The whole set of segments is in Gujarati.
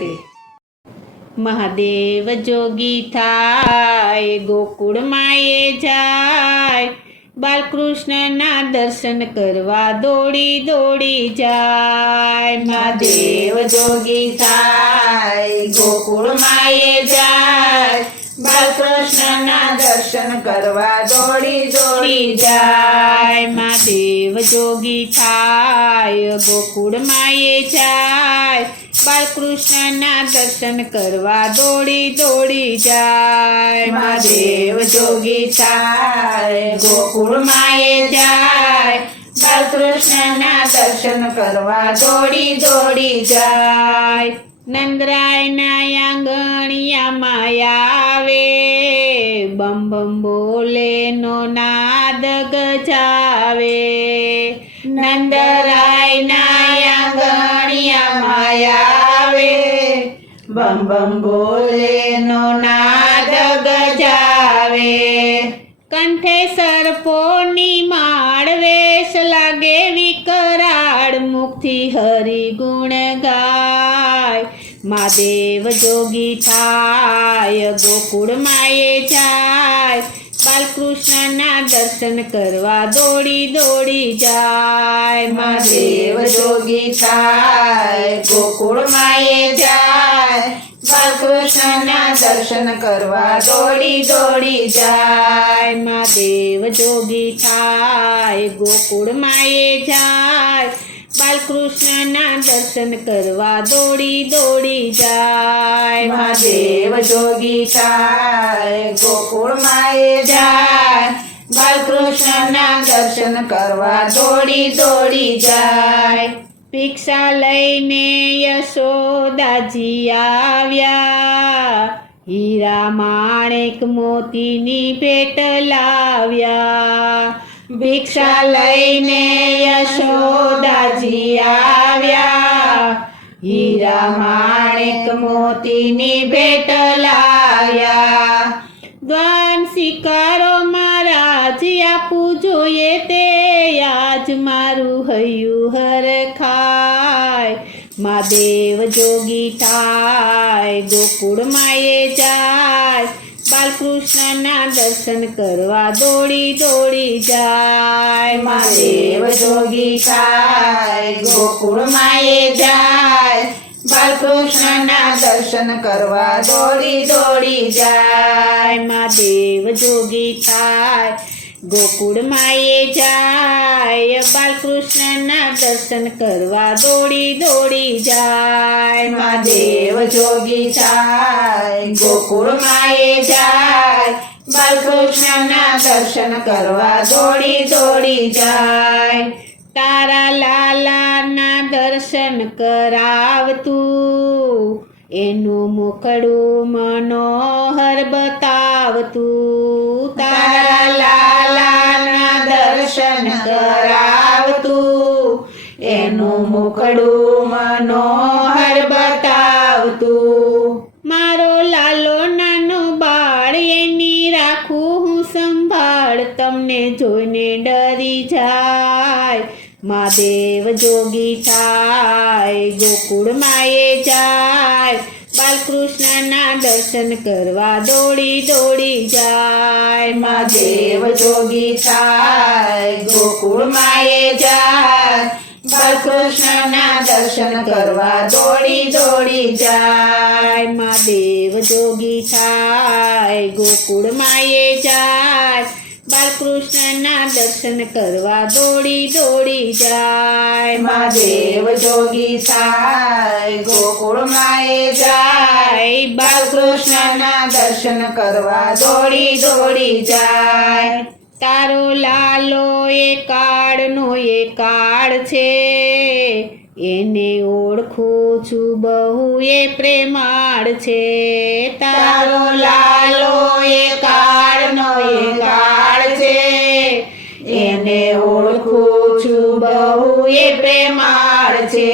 રાધે. મહાદેવ જોગી થાય ગોકુળમાં એ જાય, બાલકૃષ્ણના દર્શન કરવા દોડી દોડી જાય. મહાદેવ જોગી થાય ગોકુળમાં એ જાય, બાલકૃષ્ણના દર્શન કરવા દોડી દોડી જાય. મહાદેવ જોગી થાય ગોકુળમાં એ જાય, બાલકૃષ્ણના દર્શન કરવા દોડી દોડી જાય. મહાદેવ જોગી થાય ગોકુળમાં એ જાય, બાલકૃષ્ણના દર્શન કરવા દોડી દોડી જાય. નંદરાયના આંગણિયામાં આવે, બમ બમ બોલે નો નાદ ગજાવે. નંદરાયના આંગણિયામાં આવે, બમ બમ બોલે નો નાદ ગજાવે. કંઠે સર્પોની માળ, વેશ લાગે વિકરાળ, મુખથી હરિ ગુણ ગાય. મહાદેવ જોગી થાય ગોકુળમાં એ જાય, બાલકૃષ્ણના દર્શન કરવા દોડી દોડી જાય. મહાદેવ જોગી થાય ગોકુળમાં એ જાય, બાલકૃષ્ણના દર્શન કરવા દોડી દોડી જાય. મહાદેવ જોગી થાય ગોકુળમાં એ જાય, બાલકૃષ્ણના દર્શન કરવા દોડી દોડી જાય. મહાદેવ જોગી થાય ગોકુળમાં એ જાય, બાલકૃષ્ણના દર્શન કરવા દોડી દોડી જાય. ભિક્ષા લઈને યશોદાજી આવ્યા, હીરા માણેક મોતીની ભેટ લાવ્યા. ભિક્ષા લઈને યશોદાજી આવ્યા, હીરા માણેક મોતીની ભેટ લાવ્યા. દ્વાન સ્વીકારો મહારાજ, આપવું જોઈએ તે આજ મારું હૈયું હરખાય. મહાદેવ જોગી થાય ગોકુળમાં એ જાય, બાલકૃષ્ણના દર્શન કરવા દોડી દોડી જાય. મહાદેવ જોગી થાય ગોકુળમાં એ જાય, બાલકૃષ્ણના દર્શન કરવા દોડી દોડી જાય. મહાદેવ જોગી થાય ગોકુળમાં એ જાય, બાલકૃષ્ણના દર્શન કરવા દોડી દોડી જાય. મહાદેવ જોગી થાય ગોકુળમાં એ જાય, બાલકૃષ્ણના દર્શન કરવા દોડી દોડી જાય. તારા લાલાના દર્શન કરાવતું, એનું મુખડું મનોહર બતાવતું. તારા લાલાના દર્શન કરાવતું, એનું મુખડું મનોહર બતાવતું. મારો લાલો નાનો બાળ, એની રાખું હું સંભાળ, તમને જોઈને ડરી જાય. મહાદેવ જોગી થાય ગોકુળમાં એ જાય, બાલકૃષ્ણના દર્શન કરવા દોડી દોડી જાય. મહાદેવ જોગી થાય ગોકુળમાં એ જાય, બાલકૃષ્ણના દર્શન કરવા દોડી દોડી જાય. મહાદેવ જોગી થાય ગોકુળમાં એ જાય, બાલકૃષ્ણના દર્શન કરવા દોડી દોડી જાય. મહાદેવ જોગી થાય ગોકુળમાં એ જાય, બાલકૃષ્ણના દર્શન કરવા દોડી દોડી જાય. તારો લાલો એ કાળનો એ કાળ છે, એને ઓળખું છું બહુ એ પ્રેમાળ છે. તારો લાલો એ કાળનો એ કાળ છે, એને ઓળખું છું બહુ એ પ્રેમાળ છે.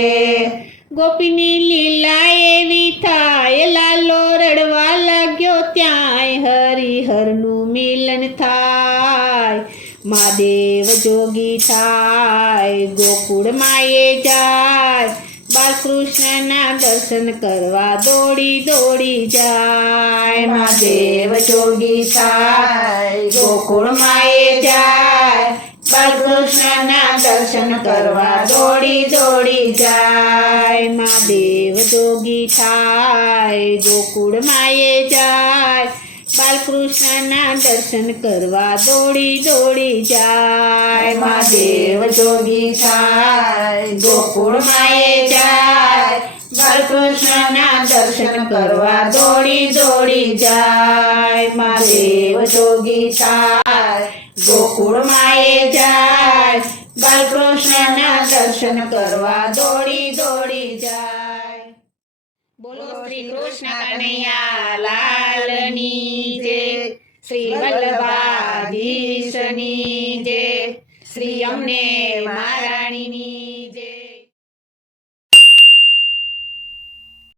ગોપીની લીલા એવી થાય, લાલો રડવા લાગ્યો ત્યાંય હરિહરનું મિલન થાય. મહાદેવ જોગી થાય ગોકુળમાં એ જાય, બાલકૃષ્ણના દર્શન કરવા દોડી દોડી જાય. મહાદેવ જોગી થાય ગોકુળમાં એ જાય. બાલકૃષ્ણના દર્શન કરવા દોડી દોડી જાય. મહાદેવ જોગી થાય ગોકુળમાં એ જાય. બાલકૃષ્ણના દર્શન કરવા દોડી દોડી જાય. મહાદેવ જોગી થાય ગોકુળમાં એ જાય. બાલકૃષ્ણના દર્શન કરવા દોડી દોડી જાય. મહાદેવ જોગી થાય ગોકુળમાં એ જાય. બાલકૃષ્ણના દર્શન કરવા દોડી દોડી જાય. બોલો શ્રી કૃષ્ણ કનૈયા લાલની જય. શ્રી વલ્લભાધીશની જય. શ્રી અમને